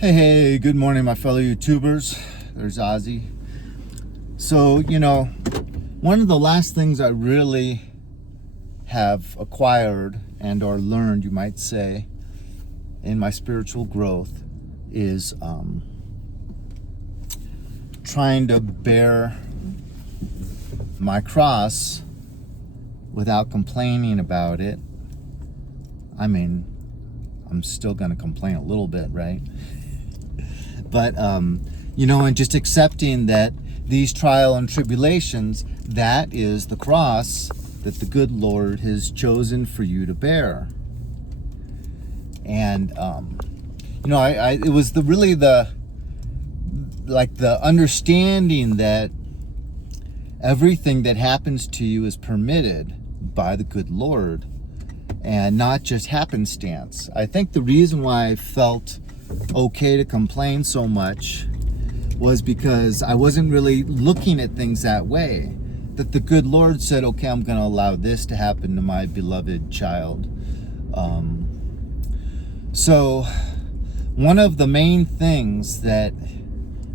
Hey, good morning, my fellow YouTubers. There's Ozzy. So, one of the last things I really have acquired and or learned, you might say, in my spiritual growth is trying to bear my cross without complaining about it. I mean, I'm still going to complain a little bit, right? But, and just accepting that these trial and tribulations, that is the cross that the good Lord has chosen for you to bear. And, it was the understanding that everything that happens to you is permitted by the good Lord and not just happenstance. I think the reason why I felt okay to complain so much was because I wasn't really looking at things that way. That the good Lord said, okay, I'm going to allow this to happen to my beloved child. So one of the main things that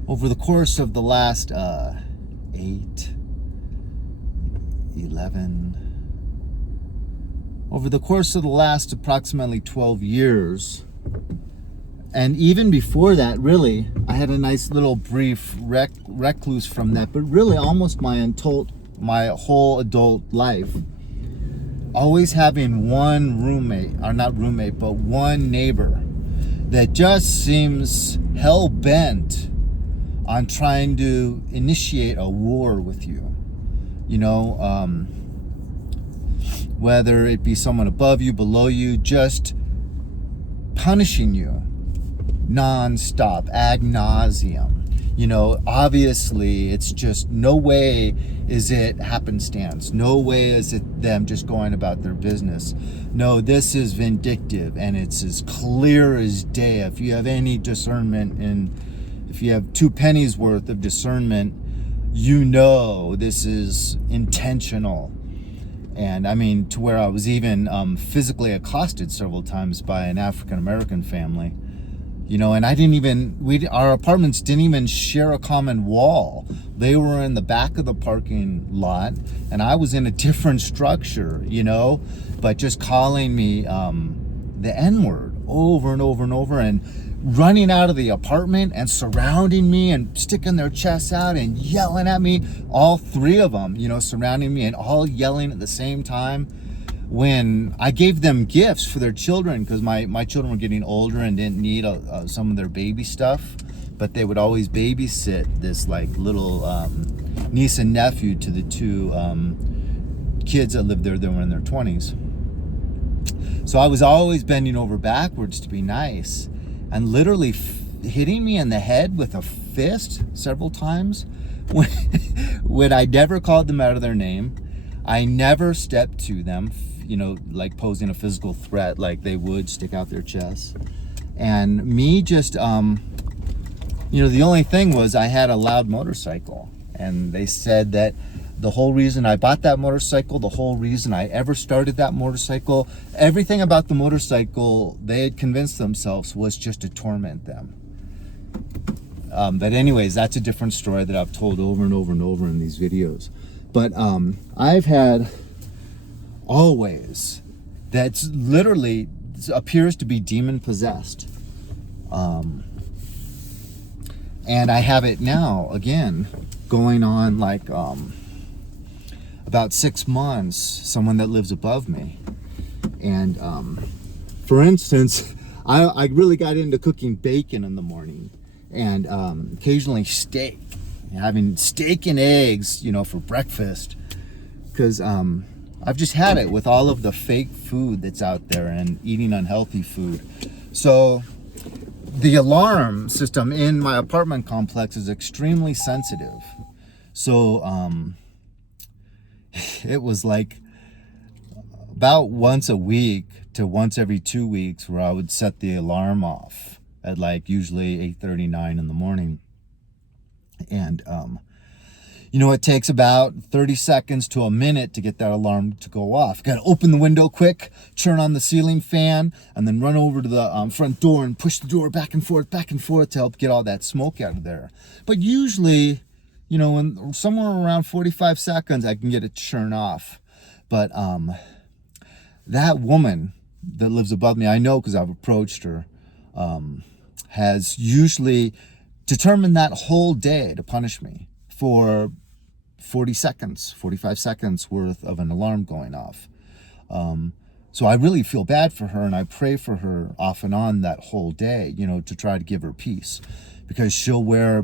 over the course of the last over the course of the last approximately 12 years, and even before that, really, I had a nice little brief recluse from that, but really almost my whole adult life, always having one roommate, or not roommate, but one neighbor that just seems hell-bent on trying to initiate a war with you. Whether it be someone above you, below you, just punishing you non-stop, ad nauseum. Obviously it's just no way is it happenstance. No way is it them just going about their business. No, this is vindictive, and it's as clear as day. If you have any discernment, and if you have 2 pennies worth of discernment, this is intentional. And I mean, to where I was even physically accosted several times by an African-American family. And our apartments didn't even share a common wall. They were in the back of the parking lot, and I was in a different structure, but just calling me the N-word over and over and over, and running out of the apartment and surrounding me and sticking their chests out and yelling at me, all 3 of them, surrounding me and all yelling at the same time. When I gave them gifts for their children, because my children were getting older and didn't need some of their baby stuff, but they would always babysit this little niece and nephew to the 2 kids that lived there that were in their 20s. So I was always bending over backwards to be nice, and literally hitting me in the head with a fist several times when I never called them out of their name. I never stepped to them, posing a physical threat like they would stick out their chests. And me just, the only thing was I had a loud motorcycle. And they said that the whole reason I bought that motorcycle, the whole reason I ever started that motorcycle, everything about the motorcycle, they had convinced themselves was just to torment them. But anyways, that's a different story that I've told over and over and over in these videos. But I've had always, that's literally appears to be demon possessed. And I have it now, again, going on about 6 months, someone that lives above me. And for instance, I really got into cooking bacon in the morning, and occasionally steak. Having steak and eggs, for breakfast, because I've just had it with all of the fake food that's out there and eating unhealthy food. So the alarm system in my apartment complex is extremely sensitive. So it was about once a week to once every 2 weeks where I would set the alarm off at usually 8:39 in the morning. And It takes about 30 seconds to a minute to get that alarm to go off. Got to open the window quick, turn on the ceiling fan, and then run over to the front door and push the door back and forth to help get all that smoke out of there. But usually, in somewhere around 45 seconds, I can get it to turn off. But that woman that lives above me, I know because I've approached her, has usually determined that whole day to punish me for 45 seconds worth of an alarm going off. So I really feel bad for her, and I pray for her off and on that whole day, to try to give her peace, because she'll wear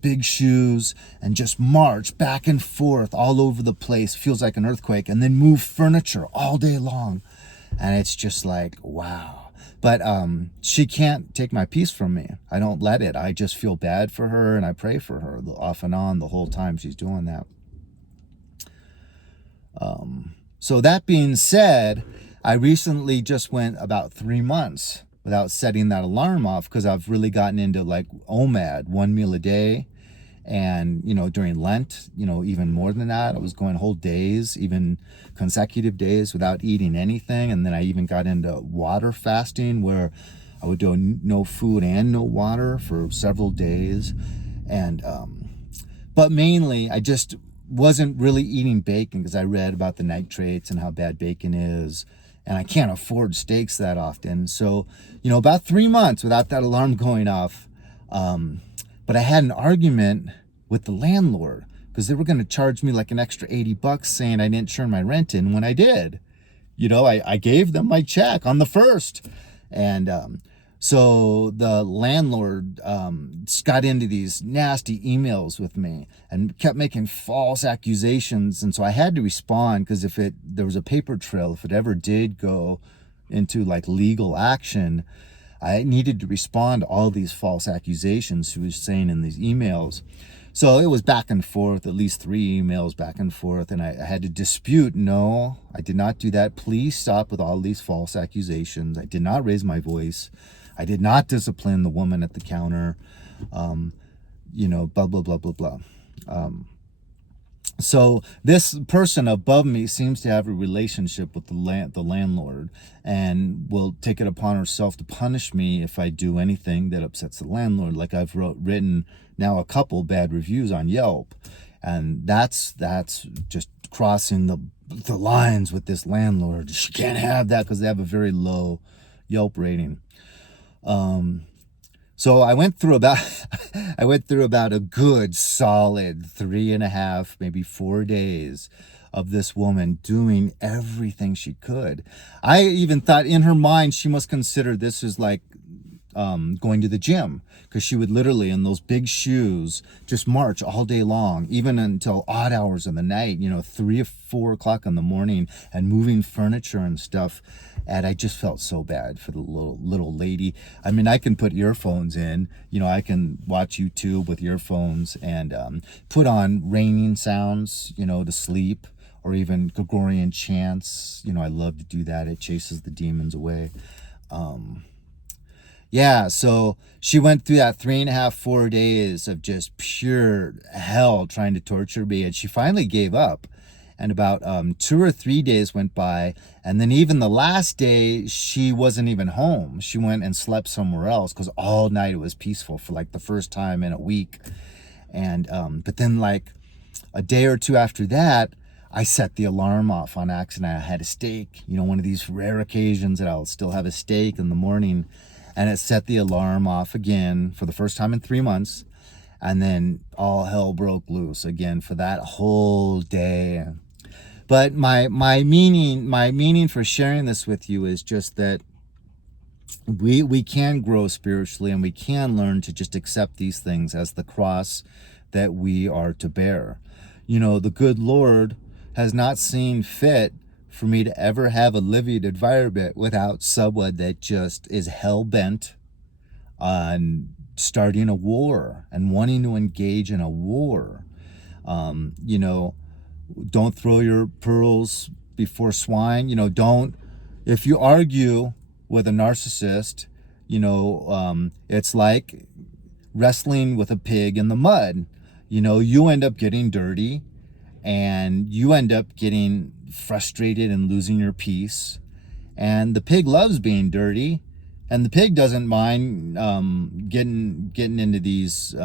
big shoes and just march back and forth all over the place, feels like an earthquake, and then move furniture all day long. And it's just like, wow. But she can't take my peace from me. I don't let it. I just feel bad for her, and I pray for her off and on the whole time she's doing that. So that being said, I recently just went about 3 months without setting that alarm off, because I've really gotten into like OMAD, 1 meal a day. And, during Lent, even more than that, I was going whole days, even consecutive days without eating anything. And then I even got into water fasting, where I would do no food and no water for several days. And, but mainly I just wasn't really eating bacon, because I read about the nitrates and how bad bacon is. And I can't afford steaks that often. So, about 3 months without that alarm going off. But I had an argument with the landlord, because they were going to charge me like an extra $80 saying I didn't turn my rent in when I did. I gave them my check on the 1st. And so the landlord got into these nasty emails with me and kept making false accusations. And so I had to respond, because there was a paper trail, if it ever did go into like legal action, I needed to respond to all these false accusations he was saying in these emails. So it was back and forth, at least 3 emails back and forth. And I had to dispute, no, I did not do that. Please stop with all these false accusations. I did not raise my voice. I did not discipline the woman at the counter. Blah, blah, blah, blah, blah. So this person above me seems to have a relationship with the landlord, and will take it upon herself to punish me if I do anything that upsets the landlord. Like I've written now a couple bad reviews on Yelp, and that's just crossing the lines with this landlord. She can't have that, because they have a very low Yelp rating. So I went through about a good solid 3.5, maybe 4 days of this woman doing everything she could. I even thought in her mind she must consider this as like going to the gym, because she would literally, in those big shoes, just march all day long, even until odd hours of the night, 3 or 4 o'clock in the morning, and moving furniture and stuff. And I just felt so bad for the little lady. I mean, I can put earphones in, I can watch YouTube with earphones and put on raining sounds, to sleep, or even Gregorian chants. I love to do that. It chases the demons away. Yeah, so she went through that 3.5, 4 days of just pure hell trying to torture me, and she finally gave up. And about 2 or 3 days went by, and then even the last day, she wasn't even home. She went and slept somewhere else, because all night it was peaceful for like the first time in a week. And but then like a day or two after that, I set the alarm off on accident. I had a steak, one of these rare occasions that I'll still have a steak in the morning. And it set the alarm off again for the first time in 3 months. And then all hell broke loose again for that whole day. But my meaning for sharing this with you is just that we can grow spiritually, and we can learn to just accept these things as the cross that we are to bear. The good Lord has not seen fit for me to ever have a living environment without someone that just is hell-bent on starting a war and wanting to engage in a war. Don't throw your pearls before swine. Don't, if you argue with a narcissist, it's like wrestling with a pig in the mud. You know, you end up getting dirty, and you end up getting frustrated and losing your peace. And the pig loves being dirty, and the pig doesn't mind getting into these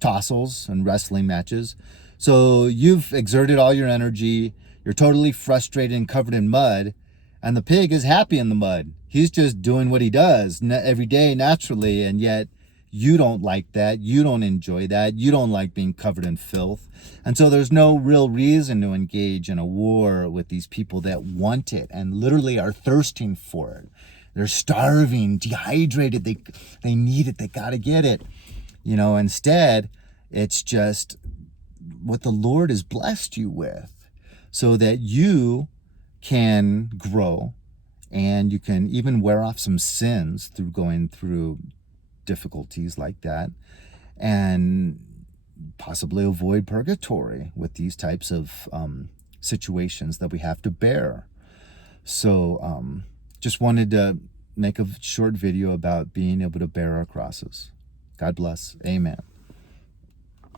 tossles and wrestling matches. So you've exerted all your energy, you're totally frustrated and covered in mud, and the pig is happy in the mud. He's just doing what he does every day naturally, and yet you don't like that. You don't enjoy that. You don't like being covered in filth. And so there's no real reason to engage in a war with these people that want it and literally are thirsting for it. They're starving, dehydrated. They need it. They got to get it. You know, instead, it's just what the Lord has blessed you with so that you can grow and you can even wear off some sins through going through difficulties like that, and possibly avoid purgatory with these types of situations that we have to bear. So just wanted to make a short video about being able to bear our crosses. God bless. Amen.